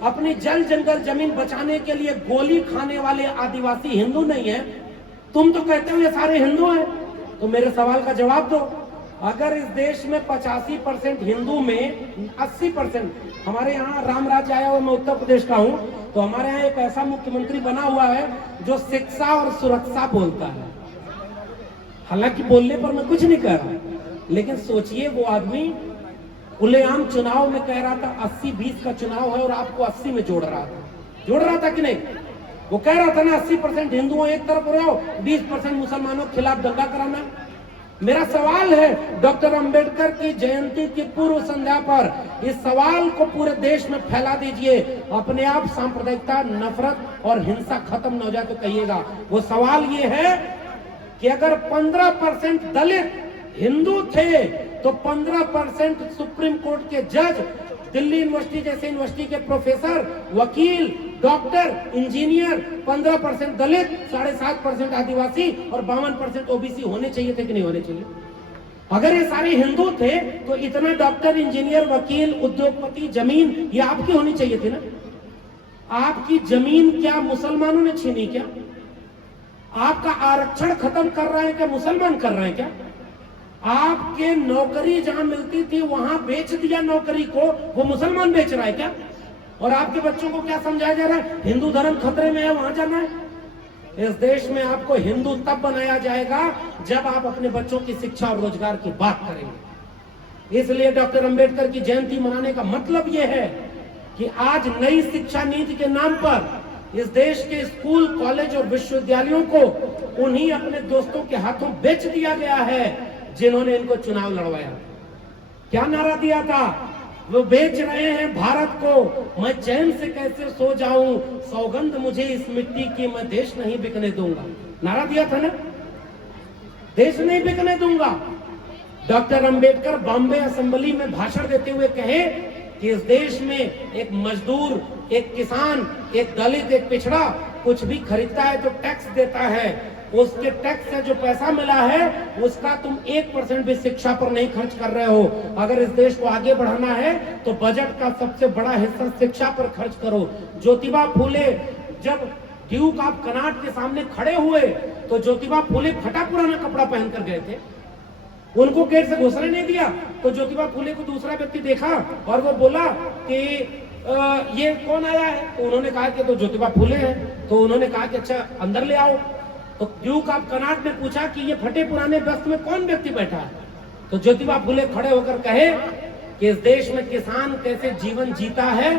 अपनी जल जंगल जमीन बचाने के लिए गोली खाने वाले आदिवासी हिंदू नहीं है? तुम तो कहते हो ये सारे हिंदू हैं। तो मेरे सवाल का जवाब दो। अगर इस देश में 85% हिंदू में 80%, हमारे यहाँ राम राज्य आया हुआ, मैं उत्तर प्रदेश का हूँ, तो हमारे यहाँ एक ऐसा मुख्यमंत्री बना हुआ है जो शिक्षा और सुरक्षा बोलता है। हालांकि बोलने पर मैं कुछ नहीं कह रहा, लेकिन सोचिए वो आदमी खुलेआम चुनाव में कह रहा था 80-20 का चुनाव है और आपको 80 में जोड़ रहा था कि नहीं? वो कह रहा था ना 80% हिंदुओं एक तरफ रहो, 20% मुसलमानों के खिलाफ दंगा कराना। मेरा सवाल है, डॉक्टर अंबेडकर की जयंती की पूर्व संध्या पर इस सवाल को पूरे देश में फैला दीजिए। अपने आप सांप्रदायिकता, नफरत और हिंसा खत्म न हो जाए तो कहिएगा। वो सवाल ये है कि अगर 15% दलित हिंदू थे तो 15% सुप्रीम कोर्ट के जज, दिल्ली यूनिवर्सिटी जैसे यूनिवर्सिटी के प्रोफेसर, वकील, डॉक्टर, इंजीनियर 15% दलित, 7.5% आदिवासी और 52% ओबीसी होने चाहिए थे कि नहीं होने चाहिए? अगर ये सारे हिंदू थे तो इतना डॉक्टर, इंजीनियर, वकील, उद्योगपति, जमीन ये आपकी होनी चाहिए थी ना? आपकी जमीन क्या मुसलमानों ने छीनी क्या? आपका आरक्षण खत्म कर रहे हैं क्या मुसलमान कर रहे हैं क्या? आपके नौकरी जहां मिलती थी वहां बेच दिया नौकरी को, वो मुसलमान बेच रहा है क्या? और आपके बच्चों को क्या समझाया जा रहा है? हिंदू धर्म खतरे में है, वहां जाना है। इस देश में आपको हिंदू तब बनाया जाएगा जब आप अपने बच्चों की शिक्षा और रोजगार की बात करेंगे। इसलिए डॉक्टर अंबेडकर की जयंती मनाने का मतलब यह है कि आज नई शिक्षा नीति के नाम पर इस देश के स्कूल, कॉलेज और विश्वविद्यालयों को उन्हीं अपने दोस्तों के हाथों बेच दिया गया है जिन्होंने इनको चुनाव लड़वाया। क्या नारा दिया था? वो बेच रहे हैं भारत को, मैं चैन से कैसे सो जाऊं, सौगंध मुझे इस मिट्टी की, मैं देश नहीं बिकने दूंगा। नारा दिया था ना, देश नहीं बिकने दूंगा। डॉक्टर अंबेडकर बॉम्बे असेंबली में भाषण देते हुए कहे कि इस देश में एक मजदूर, एक किसान, एक दलित, एक पिछड़ा कुछ भी खरीदता है तो टैक्स देता है, उसके टैक्स से जो पैसा मिला है उसका तुम 1% भी शिक्षा पर नहीं खर्च कर रहे हो। अगर इस देश को आगे बढ़ाना है तो बजट का सबसे बड़ा हिस्सा शिक्षा पर खर्च करो। ज्योतिबा फूले जब ड्यूक ऑफ कनॉट के सामने खड़े हुए तो ज्योतिबा फूले फटा पुराना कपड़ा पहनकर गए थे, उनको गेट से घुसने नहीं दिया। तो ज्योतिबा फूले को दूसरा व्यक्ति देखा और वो बोला कि ये कौन आया है, तो उन्होंने कहा कि तो ज्योतिबा फूले हैं। तो उन्होंने कहा कि अच्छा अंदर ले आओ। तो ड्यूक ऑफ कनॉट ने पूछा कि ये फटे पुराने वस्त्र में कौन व्यक्ति बैठा है। तो ज्योतिबा फूले खड़े होकर कहे कि इस देश में किसान कैसे जीवन जीता है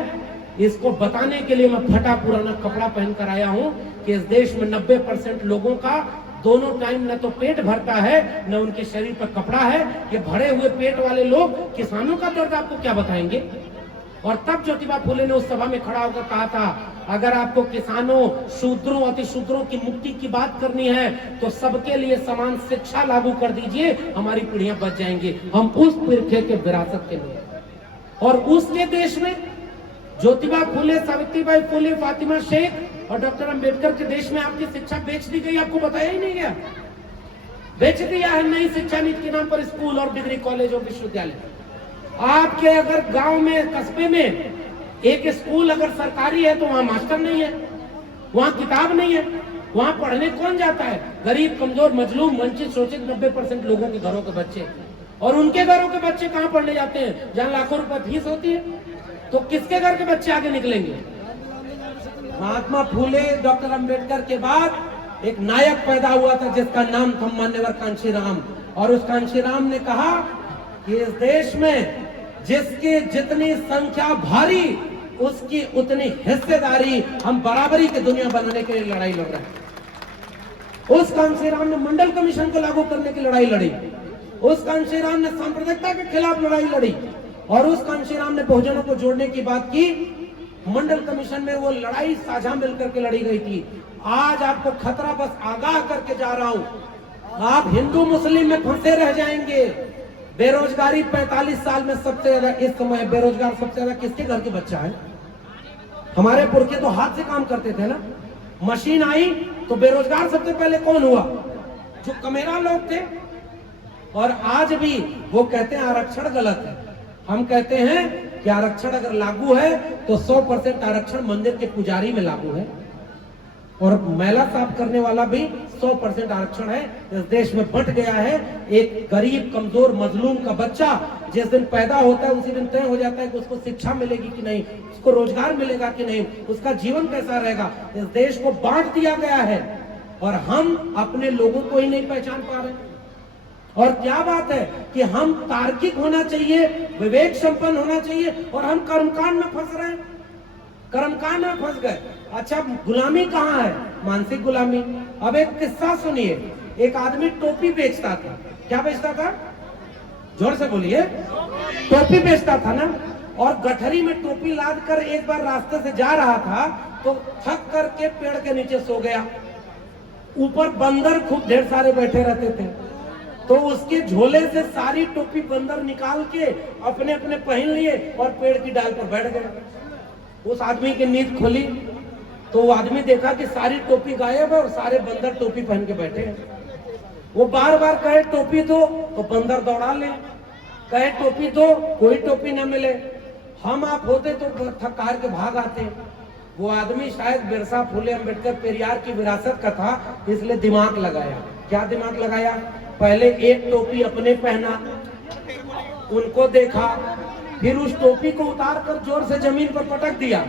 इसको बताने के लिए मैं फटा पुराना कपड़ा पहनकर आया हूं कि इस देश में 90% लोगों का दोनों टाइम न तो पेट भरता है न उनके शरीर पर कपड़ा है। ये भरे हुए पेट वाले लोग किसानों का दर्द आपको क्या बताएंगे। और तब ज्योतिबा फूले ने उस सभा में खड़ा होकर कहा था, अगर आपको किसानों, शूद्रों, अति शूद्रों की मुक्ति की बात करनी है तो सबके लिए समान शिक्षा लागू कर दीजिए, हमारी पीढ़ियां बच जाएंगी। हम उस फिरके के विरासत के लिए, और उसके देश में ज्योतिबा फूले, सावित्रीबाई फूले, फातिमा शेख और डॉक्टर अंबेडकर के देश में आपकी शिक्षा बेच दी गई, आपको बताया ही नहीं गया। बेच दिया है नई शिक्षा नीति के नाम पर स्कूल और डिग्री कॉलेज और विश्वविद्यालय। आपके अगर गांव में, कस्बे में एक स्कूल अगर सरकारी है तो वहां मास्टर नहीं है, वहां किताब नहीं है, वहां पढ़ने कौन जाता है? गरीब, कमजोर, मजलूम, वंचित, शोषित 90% लोगों के घरों के बच्चे। और उनके घरों के बच्चे कहां पढ़ने जाते हैं जहां लाखों रुपए फीस होती है। तो किसके घर के बच्चे आगे निकलेंगे? महात्मा फूले, डॉक्टर अंबेडकर के बाद एक नायक पैदा हुआ था जिसका नाम था मान्यवर कांशीराम। और उस कांशीराम ने कहा कि इस देश में जिसकी जितनी संख्या भारी उसकी उतनी हिस्सेदारी, हम बराबरी की दुनिया बनाने के लिए लड़ाई लड़ रहे हैं। उस कांशीराम ने मंडल कमीशन को लागू करने की लड़ाई लड़ी, उस कांशीराम ने सांप्रदायिकता के खिलाफ लड़ाई लड़ी, और उस कांशीराम ने बहुजनों को जोड़ने की बात की। मंडल कमीशन में वो लड़ाई साझा मिलकर के लड़ी गई थी। आज आपको खतरा बस आगाह करके जा रहा हूं, आप हिंदू मुस्लिम में फंसे रह जाएंगे। बेरोजगारी 45 साल में सबसे ज्यादा, इस समय बेरोजगार सबसे ज्यादा किसके घर के बच्चा है? हमारे पुरखे तो हाथ से काम करते थे ना, मशीन आई तो बेरोजगार सबसे पहले कौन हुआ? जो कमेरा लोग थे। और आज भी वो कहते हैं आरक्षण गलत है। हम कहते हैं कि आरक्षण अगर लागू है तो 100% आरक्षण मंदिर के पुजारी में लागू है, और मैला साफ करने वाला भी 100% आरक्षण है। इस देश में बंट गया है। एक गरीब, कमजोर, मजलूम का बच्चा जिस दिन पैदा होता है उसी दिन तय हो जाता है कि उसको शिक्षा मिलेगी कि नहीं, उसको रोजगार मिलेगा कि नहीं, उसका जीवन कैसा रहेगा। इस देश को बांट दिया गया है और हम अपने लोगों को ही नहीं पहचान पा रहे। और क्या बात है कि हम तार्किक होना चाहिए, विवेक संपन्न होना चाहिए, और हम कर्मकांड में फंस रहे हैं, कर्मकांड में फंस गए। अच्छा, गुलामी कहाँ है? मानसिक गुलामी। अब एक किस्सा सुनिए। एक आदमी टोपी बेचता था। क्या बेचता था? जोर से बोलिए। टोपी बेचता था ना। और गठरी में टोपी लाद कर एक बार रास्ते से जा रहा था तो थक करके पेड़ के नीचे सो गया। ऊपर बंदर खूब ढेर सारे बैठे रहते थे, तो उसके झोले से सारी टोपी बंदर निकाल के अपने अपने पहन लिए और पेड़ की डाल पर बैठ गए। उस आदमी की नींद खुली तो वो आदमी देखा कि सारी टोपी गायब है और सारे बंदर टोपी पहन के बैठे हैं। वो बार बार कहे टोपी दो तो बंदर दौड़ा ले, कहे टोपी दो, कोई टोपी न मिले। हम आप होते तो थकार के भाग आते। वो आदमी शायद बिरसा, फूले, अंबेडकर, पेरियार की विरासत का था, इसलिए दिमाग लगाया। क्या दिमाग लगाया? पहले एक टोपी अपने पहना, उनको देखा, फिर उस टोपी को उतार कर जोर से जमीन पर पटक दिया।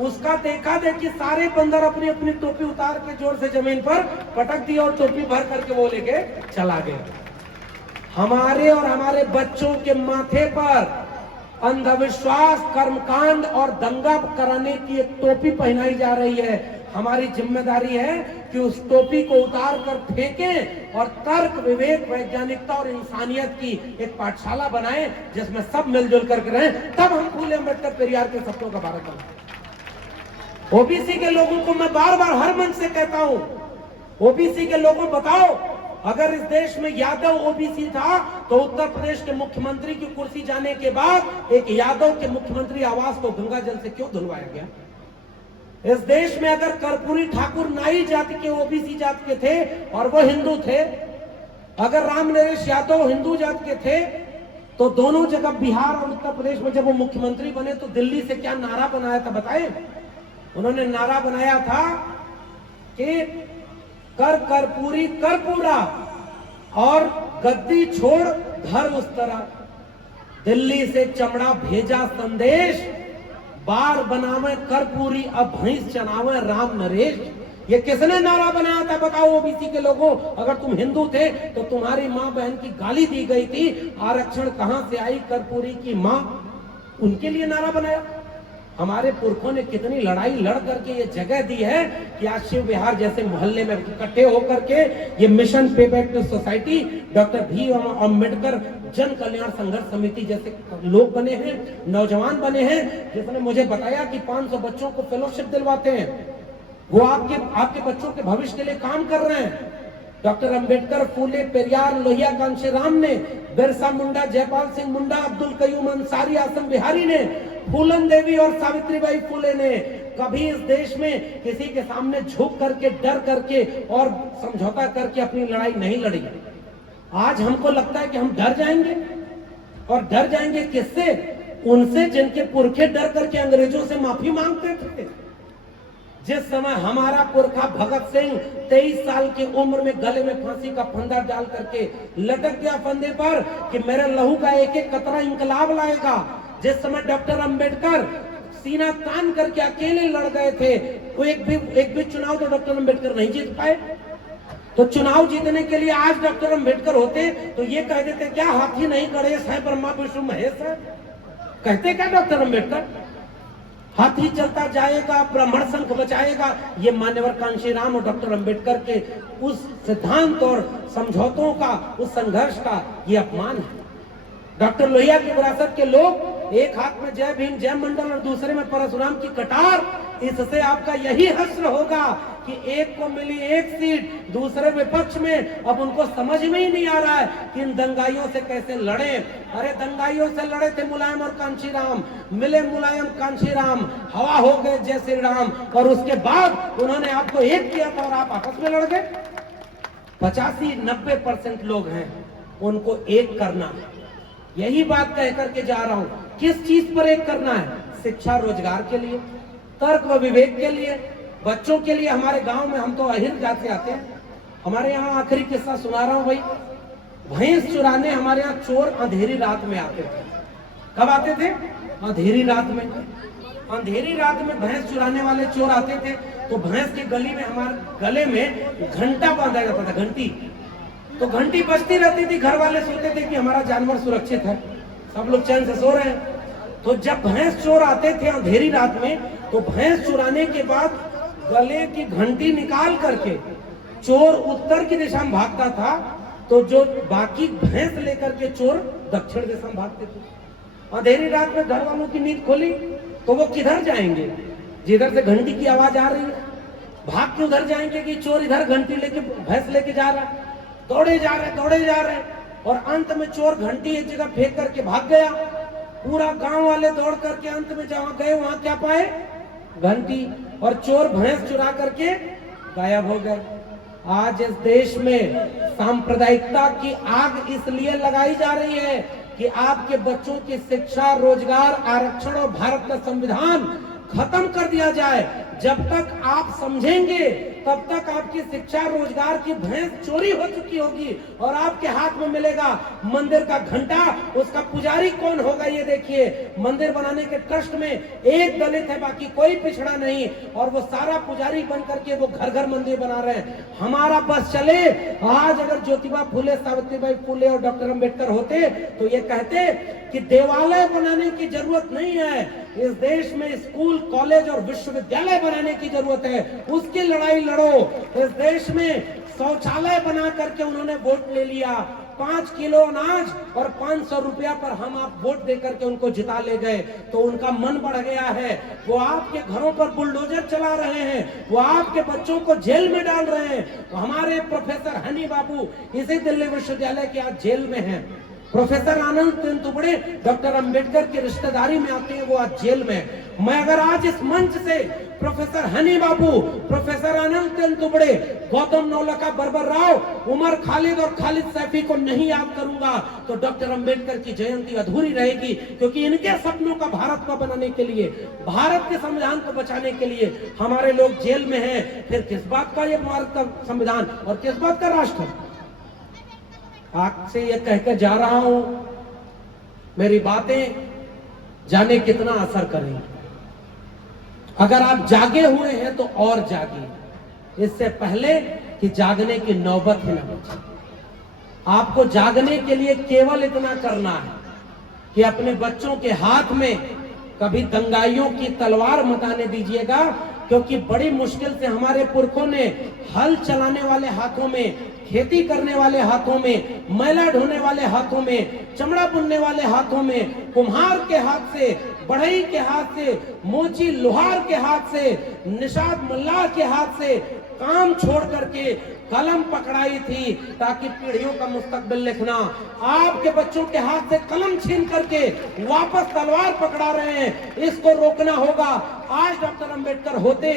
उसका देखा देखी सारे बंदर अपनी अपनी टोपी उतार के जोर से जमीन पर पटक दिया और टोपी भर करके वो लेके चला गया। हमारे और हमारे बच्चों के माथे पर अंधविश्वास, कर्मकांड और दंगा कराने की एक टोपी पहनाई जा रही है। हमारी जिम्मेदारी है कि उस टोपी को उतार कर फेंकें और तर्क, विवेक, वैज्ञानिकता और इंसानियत की एक पाठशाला बनाएं जिसमें सब मिलजुल करके रहें। तब हम फूले अम्बेडकर पेरियार के सपनों का भारत बनाएं। ओबीसी के लोगों को मैं बार बार हर मंच से कहता हूं, ओबीसी के लोगों बताओ, अगर इस देश में यादव ओबीसी था तो उत्तर प्रदेश के मुख्यमंत्री की कुर्सी जाने के बाद एक यादव के मुख्यमंत्री आवास को गंगा जल से क्यों धुलवाया गया? इस देश में अगर कर्पूरी ठाकुर नाई जाति के ओबीसी जाति के थे और वो हिंदू थे, अगर राम नरेश यादव हिंदू जाति के थे, तो दोनों जगह बिहार और उत्तर प्रदेश में जब वो मुख्यमंत्री बने तो दिल्ली से क्या नारा बनाया था बताएं? उन्होंने नारा बनाया था कि कर कर्पूरी कर पूरा और गद्दी छोड़ धर उस तरह। दिल्ली से चमड़ा भेजा संदेश, बार बनावे कर्पूरी अब भैंस चनावे राम नरेश। ये किसने नारा बनाया था बताओ ओबीसी के लोगों? अगर तुम हिंदू थे तो तुम्हारी माँ बहन की गाली दी गई थी, आरक्षण कहां से आई? कर्पूरी की माँ, उनके लिए नारा बनाया। हमारे पुरखों ने कितनी लड़ाई लड़ करके ये जगह दी है कि आज शिव विहार जैसे मोहल्ले में इकट्ठे होकर के ये मिशन पे back to society, doctor Bhim Ambedkar Jan Kalyan संघर्ष समिति जैसे लोग बने हैं, नौजवान बने हैं, जिसने मुझे बताया कि 500 बच्चों को फेलोशिप दिलवाते हैं। वो आपके बच्चों के भविष्य के लिए काम कर रहे हैं। डॉक्टर अंबेडकर, फूले, पेरियार, लोहिया कांशीराम ने, बिरसा मुंडा, जयपाल सिंह मुंडा, अब्दुल कयूम अंसारी, आसम बिहारी ने, फूलन देवी और सावित्रीबाई फूले ने कभी इस देश में किसी के सामने झुक करके, डर करके और समझौता करके अपनी लड़ाई नहीं लड़ी। आज हमको लगता है कि हम डर जाएंगे, और डर जाएंगे किससे? उनसे जिनके पुरखे डर करके अंग्रेजों से माफी मांगते थे। जिस समय हमारा पुरखा भगत सिंह 23 साल की उम्र में गले में फांसी का फंदा डाल करके लटक गया फंदे पर कि मेरे लहू का एक एक कतरा इंकलाब लाएगा, जिस समय डॉक्टर अंबेडकर सीना तान करके अकेले लड़ गए थे, वो एक भी चुनाव तो डॉक्टर अंबेडकर नहीं जीत पाए। तो चुनाव जीतने के लिए आज डॉक्टर अंबेडकर होते तो ये कह देते क्या हाथी नहीं गणेश है ब्रह्मा विष्णु महेश है? कहते क्या डॉक्टर अंबेडकर? हाथी चलता जाएगा, ब्राह्मण शंख बचाएगा। ये मान्यवर कांशीराम और डॉक्टर अंबेडकर के उस सिद्धांत और समझौतों का, उस संघर्ष का ये अपमान है। डॉक्टर लोहिया की विरासत के लोग एक हाथ में जय भीम जय मंडल और दूसरे में परशुराम की कटार, इससे आपका यही हश्र होगा कि एक को मिली एक सीट, दूसरे विपक्ष में अब उनको समझ में ही नहीं आ रहा है कि इन दंगाइयों से कैसे लड़े। अरे दंगाइयों से लड़े थे मुलायम और कांशीराम, मिले मुलायम कांशीराम, हवा हो गए जय श्री राम, और उसके बाद उन्होंने आपको एक किया था और आप आपस में लड़ गए। 85-90% लोग हैं, उनको एक करना है। यही बात कह करके जा रहा हूं। किस चीज पर एक करना है? शिक्षा रोजगार के लिए, तर्क व विवेक के लिए, बच्चों के लिए। हमारे गांव में हम तो अहिर जात से आते हैं, हमारे यहाँ आखिरी किस्सा सुना रहा हूं भाई। भैंस चुराने हमारे यहाँ चोर अंधेरी रात में आते थे। कब आते थे? अंधेरी रात में। अंधेरी रात में भैंस चुराने वाले चोर आते थे तो भैंस की गली में, हमारे गले में घंटा बांधा जाता था, घंटी। तो घंटी बजती रहती थी, घर वाले सोचते थे कि हमारा जानवर सुरक्षित है, सब लोग चैन से सो रहे हैं। तो जब भैंस चोर आते थे अंधेरी रात में, तो भैंस चुराने के बाद गले की घंटी निकाल करके चोर उत्तर की दिशा में भागता था, तो जो बाकी भैंस लेकर के चोर दक्षिण दिशा में भागते थे। अंधेरी रात में घर वालों की नींद खोली तो वो किधर जाएंगे? जिधर से घंटी की आवाज आ रही है, भाग के उधर जाएंगे कि चोर इधर घंटी लेके भैंस लेके जा रहा है। दौड़े जा रहे और अंत में चोर घंटी एक जगह फेंक करके भाग गया। पूरा गांव वाले दौड़ करके अंत में जहां गए वहां क्या पाए? घंटी। और चोर भैंस चुरा करके गायब हो गए। आज इस देश में सांप्रदायिकता की आग इसलिए लगाई जा रही है कि आपके बच्चों की शिक्षा, रोजगार, आरक्षण और भारत का संविधान खत्म कर दिया जाए। जब तक आप समझेंगे तब तक आपकी शिक्षा रोजगार की भैंस चोरी हो चुकी होगी और आपके हाथ में मिलेगा मंदिर का घंटा। उसका पुजारी कौन होगा ये देखिए। मंदिर बनाने के ट्रस्ट में एक दलित है, बाकी कोई पिछड़ा नहीं, और वो सारा पुजारी बन करके वो घर घर मंदिर बना रहे हैं। हमारा बस चले। आज अगर ज्योतिबा फुले, सावित्रीबाई फुले और डॉक्टर अंबेडकर होते तो ये कहते कि देवालय बनाने की जरूरत नहीं है, इस देश में स्कूल, कॉलेज और विश्वविद्यालय बनाने की जरूरत है, उसकी लड़ाई लड़ो। इस देश में शौचालय बना करके उन्होंने वोट ले लिया। 5 किलो अनाज और 500 रुपया पर हम आप वोट देकर के उनको जिता ले गए, तो उनका मन बढ़ गया है। वो आपके घरों पर बुलडोजर चला रहे हैं, वो आपके बच्चों को जेल में डाल रहे हैं। तो हमारे प्रोफेसर हनी बाबू इसी दिल्ली विश्वविद्यालय के आज जेल में हैं। प्रोफेसर आनंद तेंदुबड़े डॉक्टर अंबेडकर की रिश्तेदारी में आते हैं, वो आज जेल में। मैं अगर आज इस मंच से प्रोफेसर हनी बाबू, प्रोफेसर आनंद तेंदुबड़े, गौतम नवलखा, बरबर राव, उमर खालिद और खालिद सैफी को नहीं याद करूंगा तो डॉक्टर अंबेडकर की जयंती अधूरी रहेगी। क्योंकि इनके सपनों का भारत को बनाने के लिए, भारत के संविधान को बचाने के लिए हमारे लोग जेल में हैं। फिर किस बात का ये भारत का संविधान और किस बात का राष्ट्र। आपसे ये कहकर जा रहा हूं, मेरी बातें जाने कितना असर करेंगी। अगर आप जागे हुए हैं तो और जागिए, इससे पहले कि जागने की नौबत ही न बचे। आपको जागने के लिए केवल इतना करना है कि अपने बच्चों के हाथ में कभी दंगाइयों की तलवार मत आने दीजिएगा। क्योंकि बड़ी मुश्किल से हमारे पुरखों ने हल चलाने वाले हाथों में, खेती करने वाले हाथों में, मैला ढोने वाले हाथों में, चमड़ा बुनने वाले हाथों में, कुम्हार के हाथ से, बढ़ई के हाथ से, मोची लोहार के हाथ से, निषाद मल्लाह के हाथ से काम छोड़ करके कलम पकड़ाई थी ताकि पीढ़ियों का मुस्तकबिल लिखना। आपके बच्चों के हाथ से कलम छीन करके वापस तलवार पकड़ा रहे हैं, इसको रोकना होगा। आज डॉक्टर अंबेडकर होते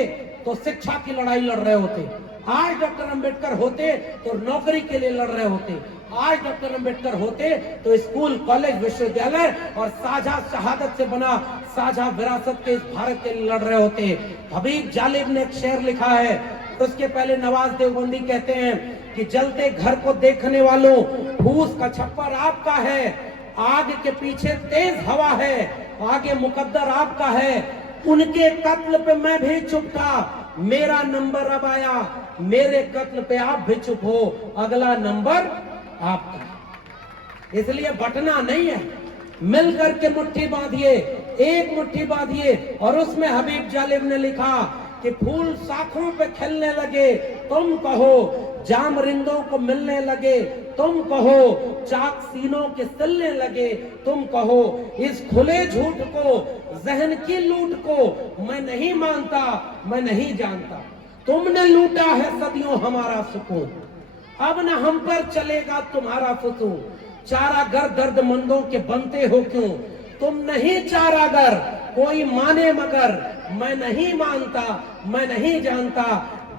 तो शिक्षा की लड़ाई लड़ रहे होते, आज डॉक्टर अंबेडकर होते तो नौकरी के लिए लड़ रहे होते, आज डॉक्टर अंबेडकर होते तो स्कूल, कॉलेज, विश्वविद्यालय और साझा शहादत से बना साझा विरासत के इस भारत के लिए लड़ रहे होते। हबीब जालिब ने एक शेर लिखा है, उसके पहले नवाज देवबंदी कहते हैं कि जलते घर को देखने वालों, फूस का छप्पर आपका है, आग के पीछे तेज हवा है, आगे मुकद्दर आपका है। उनके कत्ल पे मैं भी चुप था, मेरा नंबर अब आया, मेरे कत्ल पे आप भी चुप हो, अगला नंबर आपका। इसलिए बटना नहीं है, मिल करके मुट्ठी बांधिए, एक मुट्ठी बांधिए। और उसमें हबीब जालिब ने लिखा कि फूल शाखों पे खिलने लगे तुम कहो, जाम रिंदों को मिलने लगे तुम कहो, चाक सीनों के सिलने लगे तुम कहो। इस खुले झूठ को, जहन की लूट को मैं नहीं मानता, मैं नहीं जानता। तुमने लूटा है सदियों हमारा सुकून, अब न हम पर चलेगा तुम्हारा फुतून। चारागर दर्दमंदों के बनते हो क्यों, तुम नहीं चारागर कोई माने मगर, मैं नहीं मानता, मैं नहीं जानता।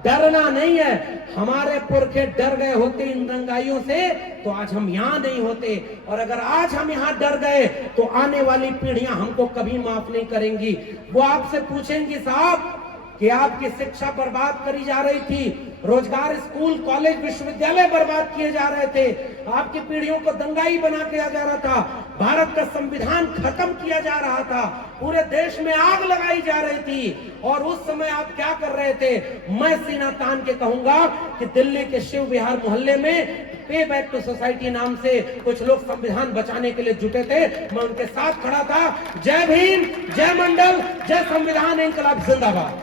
डरना नहीं है, हमारे पुरखे डर गए होते इन दंगाइयों से तो आज हम यहाँ नहीं होते। और अगर आज हम यहाँ डर गए तो आने वाली पीढ़ियां हमको कभी माफ नहीं करेंगी। वो आपसे पूछेंगी साहब कि आपकी शिक्षा बर्बाद करी जा रही थी, रोजगार, स्कूल, कॉलेज, विश्वविद्यालय बर्बाद किए जा रहे थे, आपकी पीढ़ियों को दंगाई बना दिया जा रहा था, भारत का संविधान खत्म किया जा रहा था, पूरे देश में आग लगाई जा रही थी। और उस समय आप क्या कर रहे थे? मैं सीना तान के कहूंगा कि दिल्ली के शिव विहार मोहल्ले में पे बैक टू सोसाइटी नाम से कुछ लोग संविधान बचाने के लिए जुटे थे, मैं उनके साथ खड़ा था। जय भीम, जय मंडल, जय संविधान, इंकलाब जिंदाबाद।